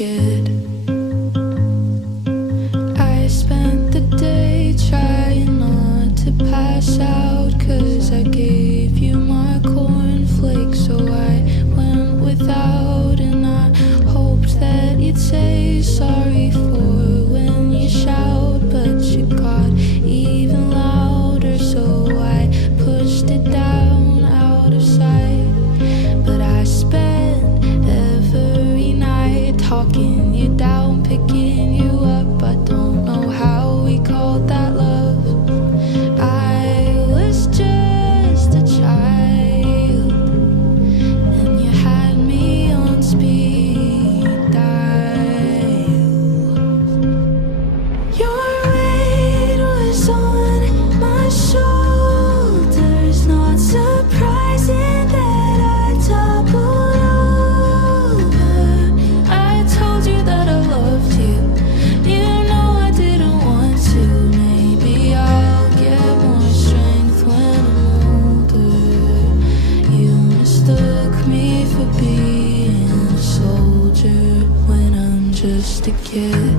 kid. I spent the day trying not to pass out, 'cause I gave you my cornflakes, so I went without. And I hoped that you'd say sorry for when you shout, but you got even louder, so I pushed it down out of sight. But I spent every night talking you down, picking you up. I don't know how we called that love. I was just a child, and you had me on speed dial. Your weight was on my shoulders, not surprising that I toppled over. I told you that I loved you. You know I didn't want to. Maybe I'll get more strength when I'm older. You mistook me for being a soldier when I'm just a kid.